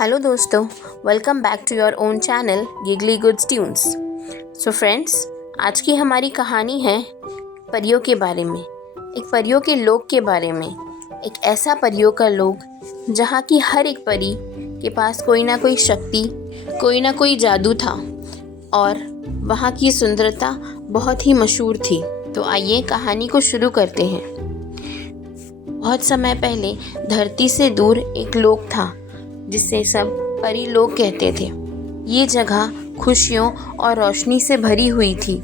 Hello दोस्तों, welcome back to your own channel Giggly Goods Tunes. So friends, आज की हमारी कहानी है परियों के बारे में, एक परियों के लोक के बारे में। एक ऐसा परियों का लोक जहाँ की हर एक परी के पास कोई ना कोई शक्ति, कोई ना कोई जादू था और वहाँ की सुंदरता बहुत ही मशहूर थी। तो आइए कहानी को शुरू करते हैं। बहुत समय पहले धरती से दूर एक लोक था जिसे सब परी लोक कहते थे। ये जगह खुशियों और रोशनी से भरी हुई थी।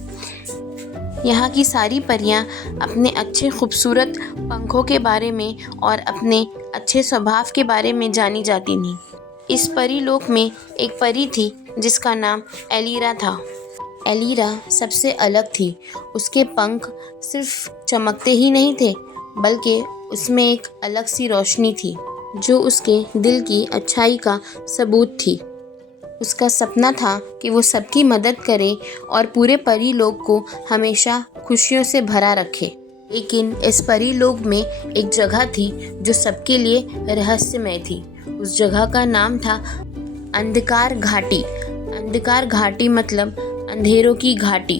यहाँ की सारी परियां अपने अच्छे खूबसूरत पंखों के बारे में और अपने अच्छे स्वभाव के बारे में जानी जाती थीं। इस परी लोक में एक परी थी जिसका नाम एलीरा था। एलीरा सबसे अलग थी। उसके पंख सिर्फ चमकते ही नहीं थे, बल्कि उसमें एक अलग सी रोशनी थी जो उसके दिल की अच्छाई का सबूत थी। उसका सपना था कि वो सबकी मदद करे और पूरे परी लोक को हमेशा खुशियों से भरा रखे। लेकिन इस परी लोक में एक जगह थी जो सबके लिए रहस्यमय थी। उस जगह का नाम था अंधकार घाटी। अंधकार घाटी मतलब अंधेरों की घाटी।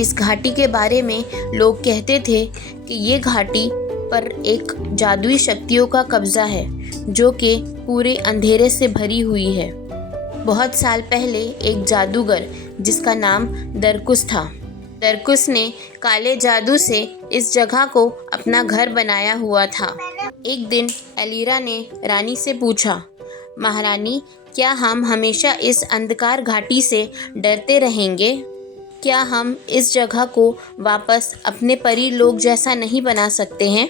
इस घाटी के बारे में लोग कहते थे कि ये घाटी पर एक जादुई शक्तियों का कब्जा है जो कि पूरे अंधेरे से भरी हुई है। बहुत साल पहले एक जादूगर जिसका नाम दरकुस था। दरकुस ने काले जादू से इस जगह को अपना घर बनाया हुआ था। एक दिन एलीरा ने रानी से पूछा, महारानी, क्या हम हमेशा इस अंधकार घाटी से डरते रहेंगे? क्या हम इस जगह को वापस अपने परी लोक जैसा नहीं बना सकते हैं?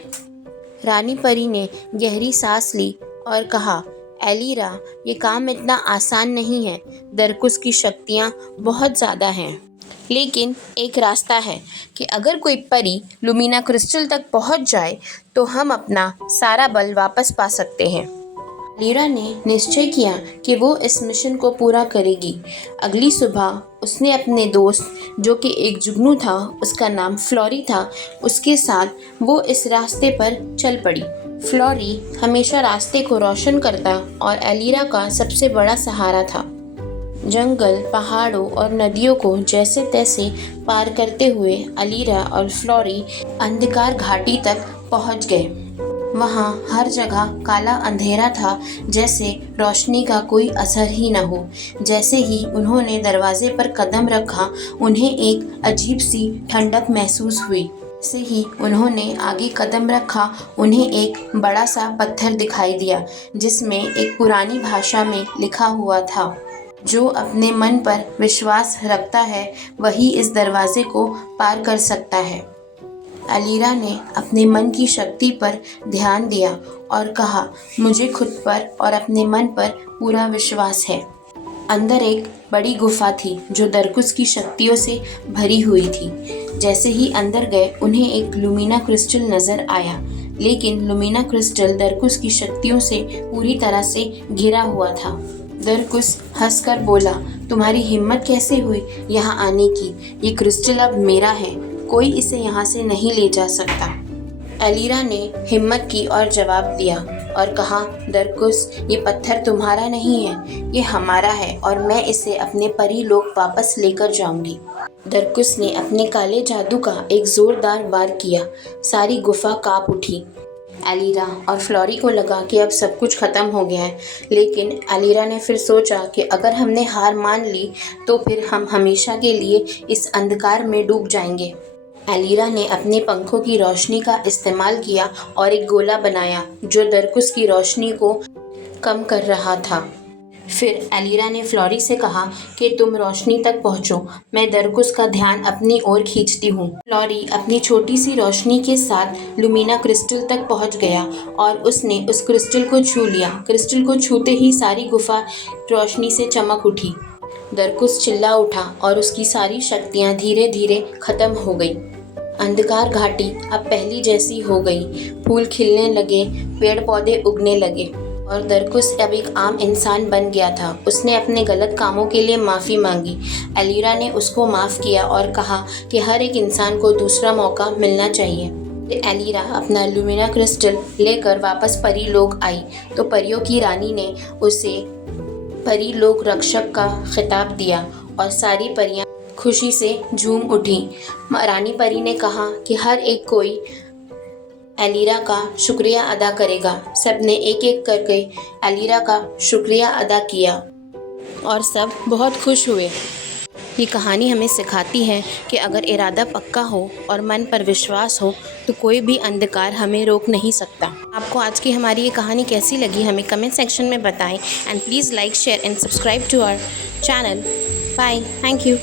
रानी परी ने गहरी सांस ली और कहा, एलीरा, ये काम इतना आसान नहीं है। दरकुस की शक्तियाँ बहुत ज़्यादा हैं, लेकिन एक रास्ता है कि अगर कोई परी लुमिना क्रिस्टल तक पहुँच जाए तो हम अपना सारा बल वापस पा सकते हैं। एलीरा ने निश्चय किया कि वो इस मिशन को पूरा करेगी। अगली सुबह उसने अपने दोस्त, जो कि एक जुगनू था, उसका नाम फ्लोरी था, उसके साथ वो इस रास्ते पर चल पड़ी। फ्लोरी हमेशा रास्ते को रोशन करता और एलीरा का सबसे बड़ा सहारा था। जंगल, पहाड़ों और नदियों को जैसे तैसे पार करते हुए एलीरा और फ्लोरी अंधकार घाटी तक पहुंच गए। वहाँ हर जगह काला अंधेरा था, जैसे रोशनी का कोई असर ही न हो। जैसे ही उन्होंने दरवाजे पर कदम रखा, उन्हें एक अजीब सी ठंडक महसूस हुई। जैसे ही उन्होंने आगे कदम रखा, उन्हें एक बड़ा सा पत्थर दिखाई दिया जिसमें एक पुरानी भाषा में लिखा हुआ था, जो अपने मन पर विश्वास रखता है वही इस दरवाजे को पार कर सकता है। एलीरा ने अपने मन की शक्ति पर ध्यान दिया और कहा, मुझे खुद पर और अपने मन पर पूरा विश्वास है। अंदर एक बड़ी गुफा थी जो दरकुस की शक्तियों से भरी हुई थी। जैसे ही अंदर गए, उन्हें एक लुमिना क्रिस्टल नजर आया, लेकिन लुमिना क्रिस्टल दरकुस की शक्तियों से पूरी तरह से घिरा हुआ था। दरकुस हंसकर बोला, तुम्हारी हिम्मत कैसे हुई यहाँ आने की? ये क्रिस्टल अब मेरा है, कोई इसे यहाँ से नहीं ले जा सकता। एलीरा ने हिम्मत की और जवाब दिया और कहा, दरकुस, ये पत्थर तुम्हारा नहीं है, ये हमारा है और मैं इसे अपने परी लोक वापस लेकर जाऊंगी। दरकुस ने अपने काले जादू का एक जोरदार वार किया। सारी गुफा कांप उठी। एलीरा और फ्लोरी को लगा कि अब सब कुछ खत्म हो गया है, लेकिन एलीरा ने फिर सोचा कि अगर हमने हार मान ली तो फिर हम हमेशा के लिए इस अंधकार में डूब जाएंगे। एलीरा ने अपने पंखों की रोशनी का इस्तेमाल किया और एक गोला बनाया जो दरकुस की रोशनी को कम कर रहा था। फिर एलीरा ने फ्लोरी से कहा कि तुम रोशनी तक पहुंचो, मैं दरकुस का ध्यान अपनी ओर खींचती हूँ। फ्लोरी अपनी छोटी सी रोशनी के साथ लुमिना क्रिस्टल तक पहुंच गया और उसने उस क्रिस्टल को छू लिया। क्रिस्टल को छूते ही सारी गुफा रोशनी से चमक उठी। दरकुस चिल्ला उठा और उसकी सारी शक्तियाँ धीरे धीरे खत्म हो गई। अंधकार घाटी अब पहली जैसी हो गई। फूल खिलने लगे, पेड़ पौधे उगने लगे और दरकुस अब एक आम इंसान बन गया था। उसने अपने गलत कामों के लिए माफ़ी मांगी। एलीरा ने उसको माफ़ किया और कहा कि हर एक इंसान को दूसरा मौका मिलना चाहिए। एलिरा अपना लुमिना क्रिस्टल लेकर वापस परी लोग आई तो परियों की रानी ने उसे परी लोक रक्षक का खिताब दिया और सारी परियां खुशी से झूम उठी। रानी परी ने कहा कि हर एक कोई एलिरा का शुक्रिया अदा करेगा। सबने एक एक करके एलिरा का शुक्रिया अदा किया और सब बहुत खुश हुए। ये कहानी हमें सिखाती है कि अगर इरादा पक्का हो और मन पर विश्वास हो तो कोई भी अंधकार हमें रोक नहीं सकता। आपको आज की हमारी ये कहानी कैसी लगी हमें कमेंट सेक्शन में बताएं and please like share and subscribe to our channel. Bye, thank you.